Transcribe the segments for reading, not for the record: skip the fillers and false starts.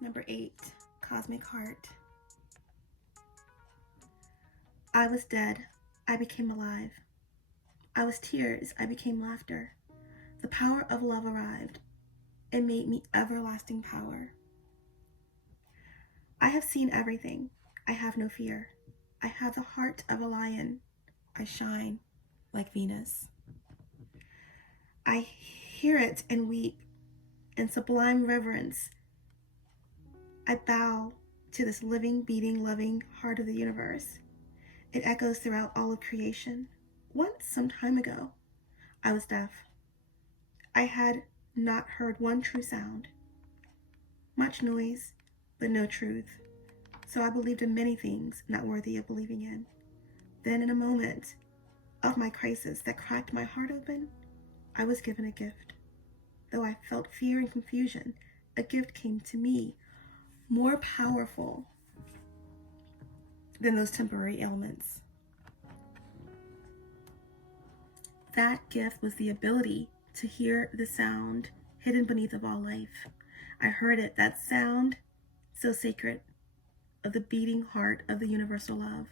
Number 8, Cosmic Heart. I was dead, I became alive. I was tears, I became laughter. The power of love arrived and made me everlasting power. I have seen everything, I have no fear. I have the heart of a lion, I shine like Venus. I hear it and weep in sublime reverence. I bow to this living, beating, loving heart of the universe. It echoes throughout all of creation. Once, some time ago, I was deaf. I had not heard one true sound. Much noise, but no truth. So I believed in many things not worthy of believing in. Then in a moment of my crisis that cracked my heart open, I was given a gift. Though I felt fear and confusion, a gift came to me more powerful than those temporary ailments. That gift was the ability to hear the sound hidden beneath of all life. I heard it, that sound so sacred of the beating heart of the universal love.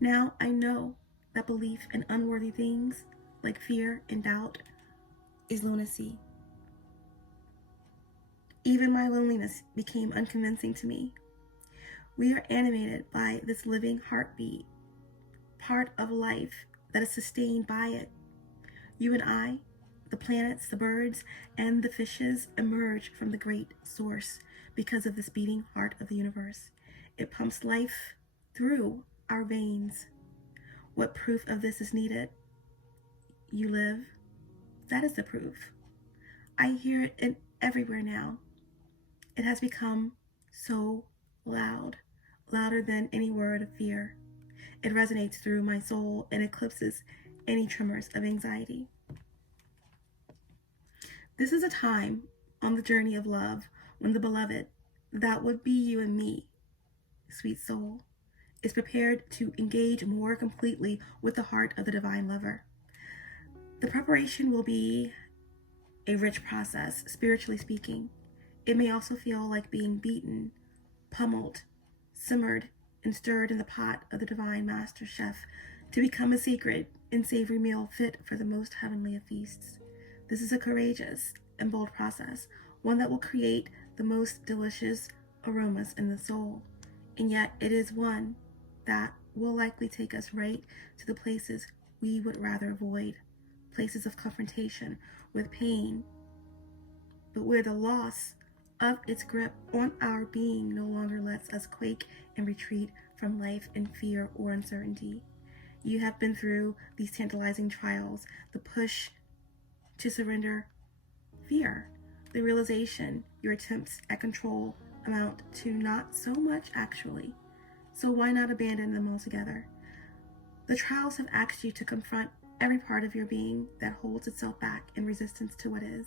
Now I know that belief in unworthy things like fear and doubt is lunacy. Even my loneliness became unconvincing to me. We are animated by this living heartbeat, part of life that is sustained by it. You and I, the planets, the birds, and the fishes emerge from the great source because of this beating heart of the universe. It pumps life through our veins. What proof of this is needed? You live. That is the proof. I hear it everywhere now. It has become so loud, louder than any word of fear. It resonates through my soul and eclipses any tremors of anxiety. This is a time on the journey of love when the beloved, that would be you and me, sweet soul, is prepared to engage more completely with the heart of the divine lover. The preparation will be a rich process, spiritually speaking. It may also feel like being beaten, pummeled, simmered, and stirred in the pot of the divine master chef to become a secret and savory meal fit for the most heavenly of feasts. This is a courageous and bold process, one that will create the most delicious aromas in the soul, and yet it is one that will likely take us right to the places we would rather avoid, places of confrontation with pain, but where the loss of its grip on our being no longer lets us quake and retreat from life in fear or uncertainty. You have been through these tantalizing trials, the push to surrender fear, the realization your attempts at control amount to not so much actually. So why not abandon them altogether? The trials have asked you to confront every part of your being that holds itself back in resistance to what is,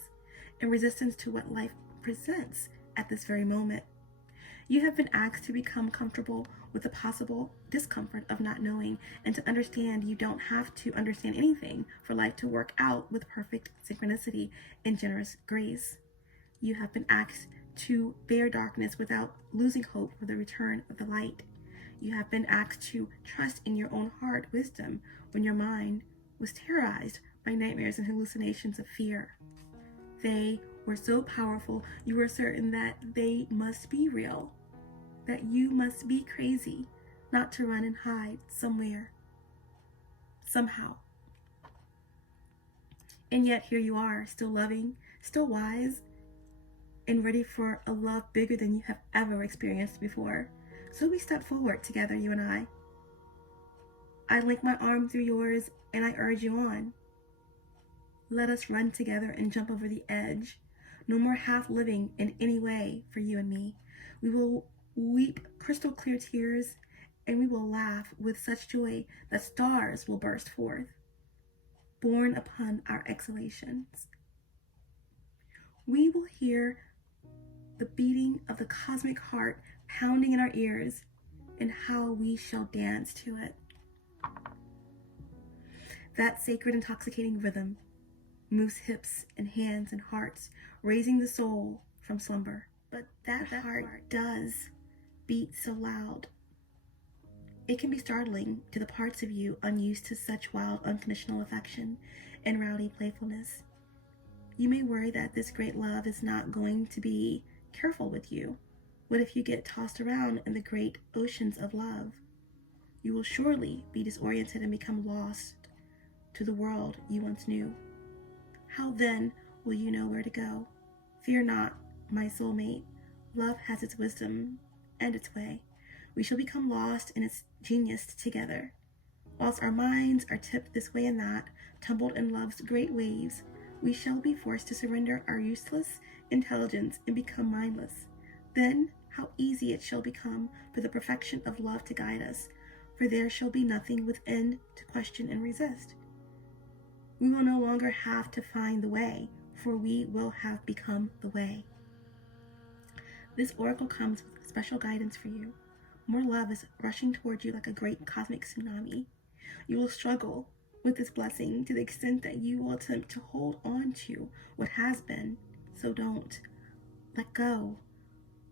in resistance to what life presents at this very moment. You have been asked to become comfortable with the possible discomfort of not knowing and to understand you don't have to understand anything for life to work out with perfect synchronicity and generous grace. You have been asked to bear darkness without losing hope for the return of the light. You have been asked to trust in your own heart wisdom when your mind was terrorized by nightmares and hallucinations of fear. They were so powerful, you were certain that they must be real, that you must be crazy not to run and hide somewhere, somehow. And yet here you are, still loving, still wise, and ready for a love bigger than you have ever experienced before. So we step forward together, you and I. I link my arm through yours and I urge you on. Let us run together and jump over the edge. No more half living in any way for you and me. We will weep crystal clear tears and we will laugh with such joy that stars will burst forth, born upon our exhalations. We will hear the beating of the cosmic heart pounding in our ears and how we shall dance to it. That sacred intoxicating rhythm moves hips and hands and hearts, raising the soul from slumber, but that heart does beat so loud. It can be startling to the parts of you unused to such wild, unconditional affection and rowdy playfulness. You may worry that this great love is not going to be careful with you. What if you get tossed around in the great oceans of love? You will surely be disoriented and become lost to the world you once knew. How then will you know where to go? Fear not, my soulmate. Love has its wisdom and its way. We shall become lost in its genius together. Whilst our minds are tipped this way and that, tumbled in love's great waves, we shall be forced to surrender our useless intelligence and become mindless. Then how easy it shall become for the perfection of love to guide us, for there shall be nothing within to question and resist. We will no longer have to find the way, for we will have become the way. This oracle comes with special guidance for you. More love is rushing towards you like a great cosmic tsunami. You will struggle with this blessing to the extent that you will attempt to hold on to what has been. So don't. Let go.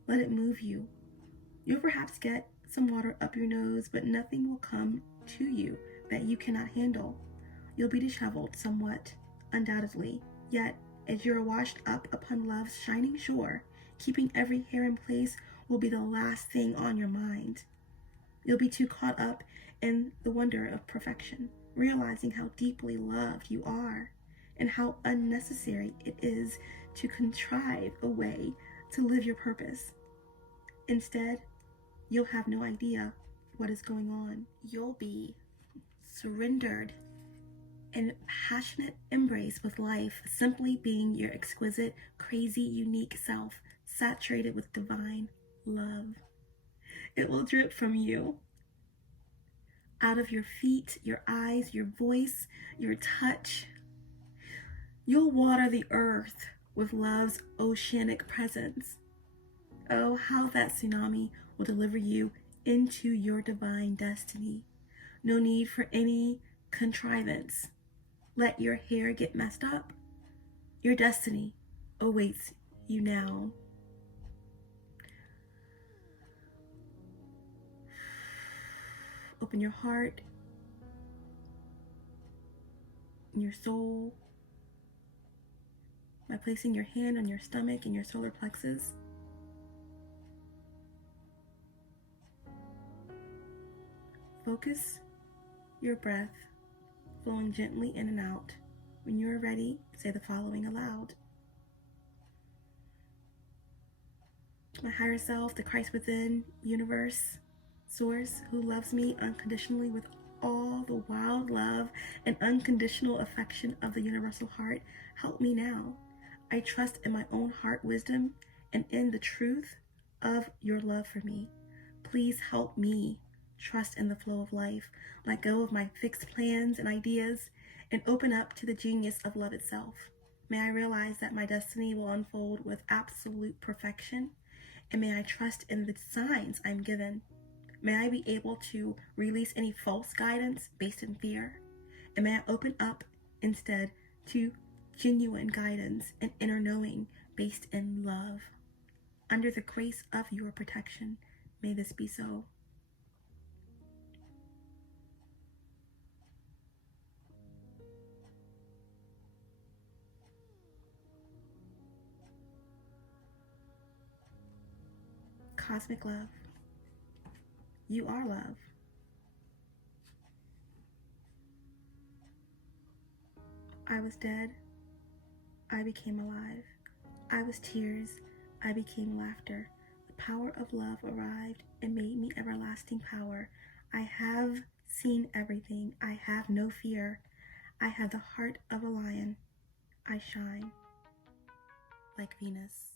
Let it move you. You'll perhaps get some water up your nose, but nothing will come to you that you cannot handle. You'll be disheveled somewhat, undoubtedly, yet as you're washed up upon love's shining shore, keeping every hair in place will be the last thing on your mind. You'll be too caught up in the wonder of perfection, realizing how deeply loved you are and how unnecessary it is to contrive a way to live your purpose. Instead, you'll have no idea what is going on. You'll be surrendered in passionate embrace with life, simply being your exquisite, crazy, unique self, saturated with divine love. It will drip from you, out of your feet, your eyes, your voice, your touch. You'll water the earth with love's oceanic presence. Oh, how that tsunami will deliver you into your divine destiny. No need for any contrivance. Let your hair get messed up. Your destiny awaits you now. Open your heart and your soul by placing your hand on your stomach and your solar plexus. Focus your breath flowing gently in and out. When you are ready, say the following aloud. My higher self, the Christ within, universe, source, who loves me unconditionally with all the wild love and unconditional affection of the universal heart, help me now. I trust in my own heart wisdom and in the truth of your love for me. Please help me trust in the flow of life, let go of my fixed plans and ideas, and open up to the genius of love itself. May I realize that my destiny will unfold with absolute perfection, and may I trust in the signs I'm given. May I be able to release any false guidance based in fear, and may I open up instead to genuine guidance and inner knowing based in love. Under the grace of your protection, may this be so. Cosmic love, you are love. I was dead, I became alive. I was tears, I became laughter. The power of love arrived and made me everlasting power. I have seen everything, I have no fear. I have the heart of a lion. I shine like Venus.